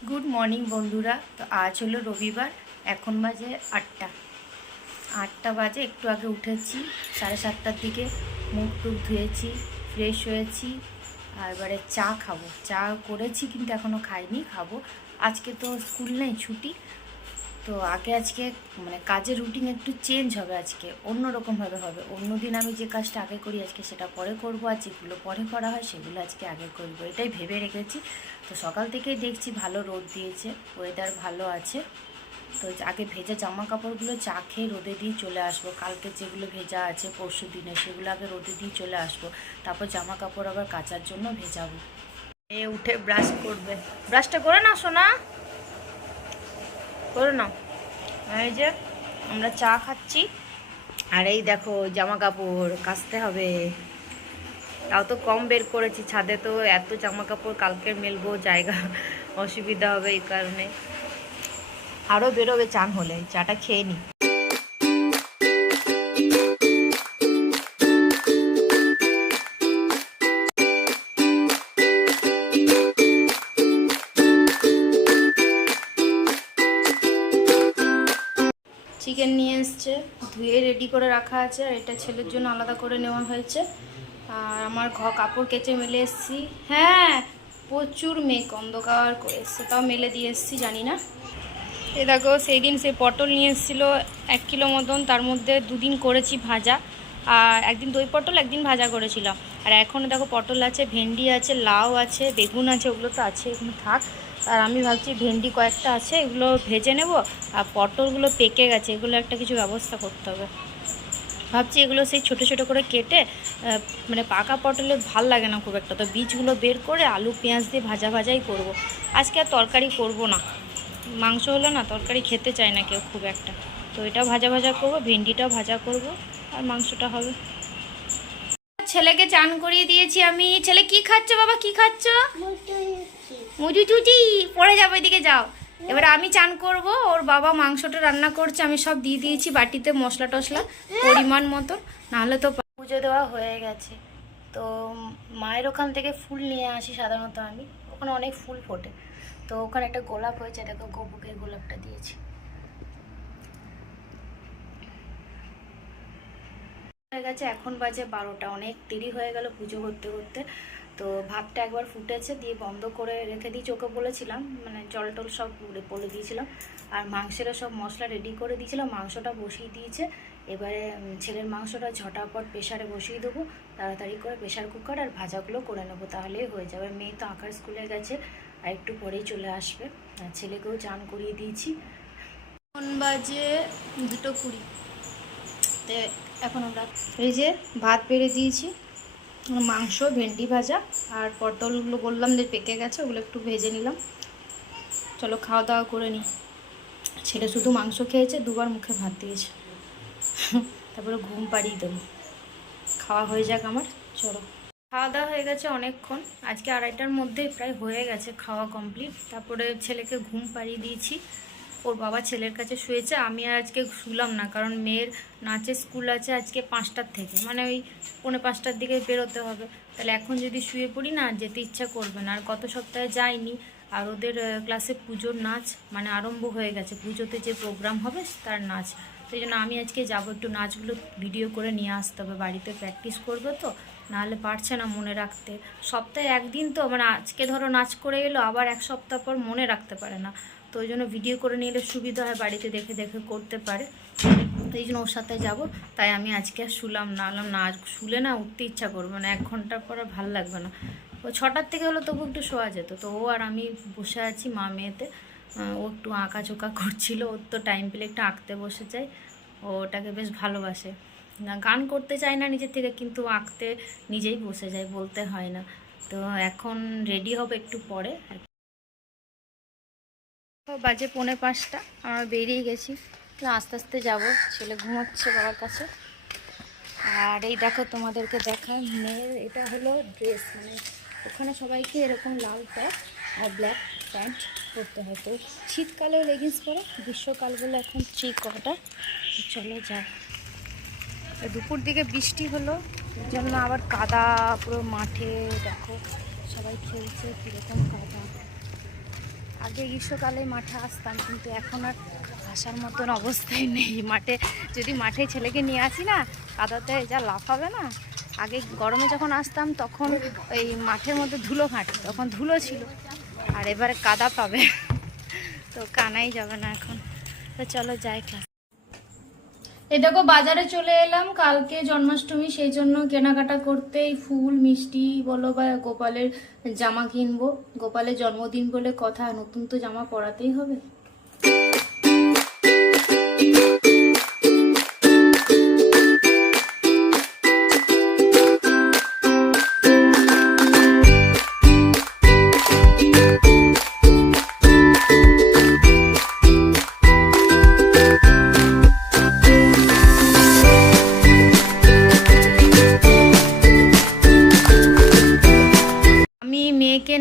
Good morning बंधुरा। तो आज हलो रविवार, एखन बाजे 8टा बाजे। एकटू आगे उठेছি 7:30টার দিকে। মুখ টুক ধুয়েছি, ফ্রেশ হয়েছি। আর এবারে চা খাবো। চা করেছি কিন্তু এখনও খাইনি, খাবো। আজকে তো স্কুল নেই, ছুটি। তো আজকে মানে কাজের রুটিন একটু চেঞ্জ হবে, আজকে অন্যরকমভাবে হবে। অন্য দিন আমি যে কাজটা আগে করি আজকে সেটা পরে করব, আর যেগুলো পরে করা হয় সেগুলো আজকে আগে করব, এটাই ভেবে রেখেছি। তো সকাল থেকেই দেখছি ভালো রোদ দিয়েছে, ওয়েদার ভালো আছে। তো আগে ভেজা জামা কাপড়গুলো চা খেয়ে রোদে দিয়ে চলে আসবো। কালকে যেগুলো ভেজা আছে পরশু দিনে সেগুলো আগে রোদে দিয়ে চলে আসবো, তারপর জামা কাপড় আবার কাচার জন্য ভেজাবো। এ উঠে ব্রাশ করবে, ব্রাশটা করে না সোনা, করে নাও। এই যে আমরা চা খাচ্ছি, আর এই দেখো জামা কাপড় কাচতে হবে। তাও তো কম বের করেছি ছাদে, তো এত জামা কাপড় কালকে মেলবো, জায়গা অসুবিধা হবে, এই কারণে আরও বেরোবে চান হলে। চাটা খেয়ে নিই। চিকেন নিয়ে এসছে, ধুয়ে রেডি করে রাখা আছে, আর এটা ছেলের জন্য আলাদা করে নেওয়া হয়েছে। আর আমার কাপড় কেচে মেলে এসছি। হ্যাঁ, প্রচুর মেঘ, অন্ধকার করে এসছে, তাও মেলে দিয়ে এসছি, জানি না। এ দেখো, সেই দিন সেই পটল নিয়ে এসেছিলো 1 কিলো মতন, তার মধ্যে 2 দিন করেছি ভাজা, আর একদিন দই পটল, একদিন ভাজা করেছিলাম। আর এখন দেখো পটল আছে, ভেন্ডি আছে, লাউ আছে, বেগুন আছে, ওগুলো তো আছে, এখানে থাক। আর আমি ভাবছি ভেন্ডি কয়েকটা আছে, এগুলো ভেজে নেব। আর পটলগুলো পেকে গেছে, এগুলো একটা কিছু ব্যবস্থা করতে হবে। ভাবছি এগুলো সেই ছোট ছোট করে কেটে, মানে পাকা পটলে ভাল লাগে না খুব একটা, তো বীজগুলো বের করে আলু পেঁয়াজ দিয়ে ভাজাই করব। আজকে আর তরকারি করব না, মাংস হলো না, তরকারি খেতে চায় না কেউ খুব একটা। তো এটা ভাজা করব, ভেন্ডিটাও ভাজা করব, আর মাংসটা হবে। ছেলেকে চান করিয়ে দিয়েছি আমি। ছেলে কি খাচ্ছ বাবা, কি খাচ্ছ? মুজু টুটি পড়ে যাবো, এদিকে যাও। এবার আমি চান করব, ওর বাবা মাংসটা রান্না করছে, আমি সব দিয়ে দিয়েছি বাটিতে, মশলা টশলা পরিমাণ মতো, নাহলে তো। পুজো দেওয়া হয়ে গেছে। তো মায়ের ওখান থেকে ফুল নিয়ে আসি সাধারণত আমি, ওখানে অনেক ফুল ফোটে। তো ওখানে একটা গোলাপ হয়েছে, দেখো গোপুকে গোলাপটা দিয়েছি। হয়ে গেছে, এখন বাজে 12টা, অনেক দেরি হয়ে গেল পুজো করতে করতে। তো ভাতটা একবার ফুটেছে, দিয়ে বন্ধ করে রেখে দিয়েছি। ওকে বলেছিলাম, মানে জল টল সব বলে দিয়েছিলাম। আর মাংসেরও সব মশলা রেডি করে দিয়েছিলাম, মাংসটা বসিয়ে দিয়েছে। এবারে ছেলের মাংসটা ঝটাপট প্রেশারে বসিয়ে দেবো, তাড়াতাড়ি করে প্রেশার কুকার, আর ভাজাগুলো করে নেবো, তাহলেই হয়ে যাবে। মেয়ে তো আঁকার স্কুলে গেছে, আর একটু পরেই চলে আসবে। আর ছেলেকেও চান করিয়ে দিয়েছি। এখন বাজে 2:20। তো এখন আমরা এই যে ভাত বেড়ে দিয়েছি, মাংস, ভেন্ডি ভাজা, আর পটলগুলো বললাম যে পেকে গেছে, ওগুলো একটু ভেজে নিলাম। চলো খাওয়া দাওয়া করে নিই। ছেলে শুধু মাংস খেয়েছে, 2বার মুখে ভাত দিয়েছে, তারপরে ঘুম পাড়িয়ে দেবো। খাওয়া হয়ে যাক আমার, চলো। খাওয়া দাওয়া হয়ে গেছে অনেকক্ষণ, আজকে 2:30টার মধ্যেই প্রায় হয়ে গেছে খাওয়া কমপ্লিট। তারপরে ছেলেকে ঘুম পাড়িয়ে দিয়েছি, ওর বাবা ছেলের কাছে শুয়েছে। আমি আর আজকে শুলাম না, কারণ মেয়ের নাচের স্কুল আছে আজকে 5টার থেকে, মানে ওই 4:45টার দিকে বেরোতে হবে। তাহলে এখন যদি শুয়ে পড়ি না, যেতে ইচ্ছা করবে না। আর গত সপ্তাহে যাইনি, আর ওদের ক্লাসে পুজোর নাচ মানে আরম্ভ হয়ে গেছে, পুজোতে যে প্রোগ্রাম হবে তার নাচ। তো এই জন্য আমি আজকে যাবো, একটু নাচগুলো ভিডিও করে নিয়ে আসতে হবে, বাড়িতে প্র্যাকটিস করবে তো, নাহলে পারছে না মনে রাখতে। সপ্তাহে একদিন তো, মানে আজকে ধরো নাচ করে এলো, আবার 1 সপ্তাহ পর মনে রাখতে পারে না। তো ওই জন্য ভিডিও করে নিলে সুবিধা হয়, বাড়িতে দেখে দেখে করতে পারে। তো এই জন্য ওর সাথে যাবো, তাই আমি আজকে আর শুলাম না। না শুলে না উঠতে ইচ্ছা করবে না, 1 ঘন্টার পর আর ভালো লাগবে না। ও 6টার থেকে হলো তবু একটু শোয়া যেত। তো ও আর আমি বসে আছি মা মেয়েতে, ও একটু আঁকাঝোঁকা করছিল, ওর তো টাইম পেলে একটু আঁকতে বসে যায়, ওটাকে বেশ ভালোবাসে। না গান করতে চায় না নিজের থেকে, কিন্তু আঁকতে নিজেই বসে যায়, বলতে হয় না। তো এখন রেডি হবে একটু পরে। বাজে 4:45, আমরা বেরিয়ে গেছি, আস্তে আস্তে যাবো। ছেলে ঘুমাচ্ছে বাবার কাছে। আর এই দেখো তোমাদেরকে দেখায়, মেয়ের এটা হলো ড্রেস, মানে ওখানে সবাইকে এরকম লাল টপ আর ব্ল্যাক প্যান্ট পরতে হয়। তো শীতকালেও লেগিংস পরে, গ্রীষ্মকাল বলে এখন 3 কোয়ার্টার। চলো যাই। দুপুর দিকে বৃষ্টি হলো, এর জন্য আবার কাদা পুরো মাঠে, দেখো সবাই খেলছে, কীরকম কাদা। আগে গ্রীষ্মকালে মাঠে আসতাম, কিন্তু এখন আর আসার মতন অবস্থায় নেই। মাঠে যদি মাঠে ছেলেকে নিয়ে আসি না, কাদাতে যা লাফাবে না। আগে গরমে যখন আসতাম তখন ওই মাঠের মধ্যে ধুলো ঘাঁটে, তখন ধুলো ছিল, আর এবারে কাদা পাবে, তো কানাই যাবে না এখন। তো চলো যাই ক্লাস। এই দেখো বাজারে চলে এলাম, কালকে জন্মাষ্টমী, সেই জন্য কেনাকাটা করতে ফুল মিষ্টি বলো বা গোপালের জামা কিনবো। গোপালের জন্মদিন বলে কথা, নতুন তো জামা পরাতেই হবে।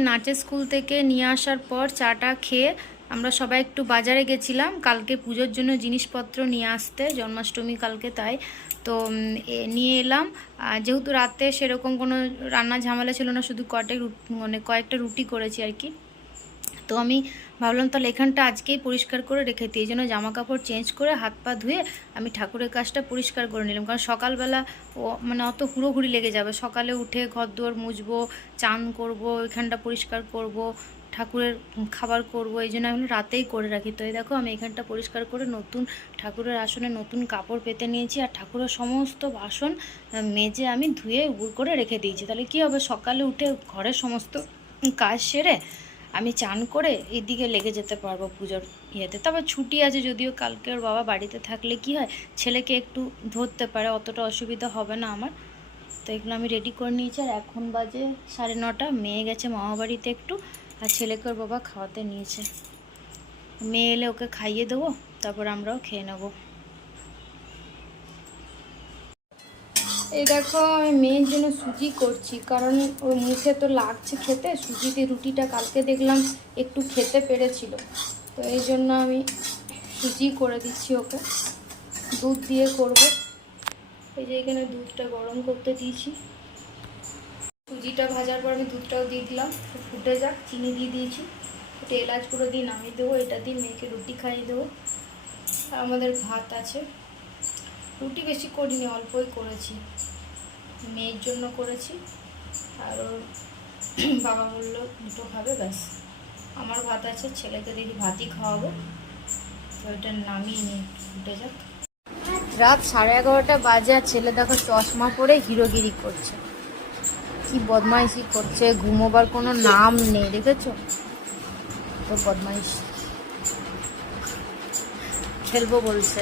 নাচের স্কুল থেকে নিয়ে আসার পর চাটা খেয়ে আমরা সবাই একটু বাজারে গেছিলাম কালকে পুজোর জন্য জিনিসপত্র নিয়ে আসতে, জন্মাষ্টমী কালকে, তাই তো নিয়ে এলাম। যেহেতু রাতে সেরকম কোনো রান্না ঝামেলা ছিল না, শুধু কয়েকটা রুটি করেছি আর কি। তো আমি ভাবলাম তাহলে এখানটা আজকেই পরিষ্কার করে রেখে দিই, এই জন্য জামা কাপড় চেঞ্জ করে হাত পা ধুয়ে আমি ঠাকুরের কাজটা পরিষ্কার করে নিলাম। কারণ সকালবেলা মানে অত হুড়োহুড়ি লেগে যাবে, সকালে উঠে ঘর দুয়ার মুছবো, চান করবো, এখানটা পরিষ্কার করব, ঠাকুরের খাবার করব, এই জন্য আমি রাতেই করে রাখি। তো এই দেখো আমি এখানটা পরিষ্কার করে নতুন ঠাকুরের আসনে নতুন কাপড় পেতে নিয়েছি, আর ঠাকুরের সমস্ত বাসন মেজে আমি ধুয়ে উপুর করে রেখে দিয়েছি। তাহলে কী হবে, সকালে উঠে ঘরের সমস্ত কাজ সেরে আমি চান করে এদিকে লেগে যেতে পারবো পুজোর ইয়েতে। তবে ছুটি আছে, যদিও কালকে ওর বাবা বাড়িতে থাকলে কি হয়, ছেলেকে একটু ধরতে পারে, অতটা অসুবিধা হবে না আমার। তো এগুলো আমি রেডি করে নিয়েছি, আর এখন বাজে 9:30। মেয়ে গেছে মামাবাড়িতে একটু, আর ছেলেকে ওর বাবা খাওয়াতে নিয়েছে। মেয়ে এলে ওকে খাইয়ে দেবো, তারপর আমরাও খেয়ে নেবো। এই দেখো আমি মেয়ের জন্য সুজি করছি, কারণ ওই মুখে তো লাগছে খেতে। সুজি দিয়ে রুটিটা কালকে দেখলাম একটু খেতে পেরেছিল, তো এই জন্য আমি সুজি করে দিচ্ছি ওকে। দুধ দিয়ে করব। এই যে এখানে দুধটা গরম করতে দিয়েছি, সুজিটা ভাজার পর আমি দুধটাও দিয়ে দিলাম, ফুটে যাক। চিনি দিয়ে দিয়েছি, একটু এলাচ করে দিয়ে নামিয়ে দেবো। এটা দিয়ে মেয়েকে রুটি খাইয়ে দেবো। আর আমাদের ভাত আছে, রুটি বেশি করিনি, অল্পই করেছি, মেয়ের জন্য করেছি। আর ওর বাবা বললো দুটো খাবে, ব্যাস। আমার ভাত আছে, ছেলেকে দেখি ভাতই খাওয়াবো। তো এটা নামিয়ে নিই, ফুটে যাক। রাত 11:30 বাজে, আর ছেলে দেখো চশমা পরে হিরোগিরি করছে, কি বদমাইশি করছে, ঘুমোবার কোনো নাম নেই, দেখেছো তো বদমাইশ। খেলবো বলছে।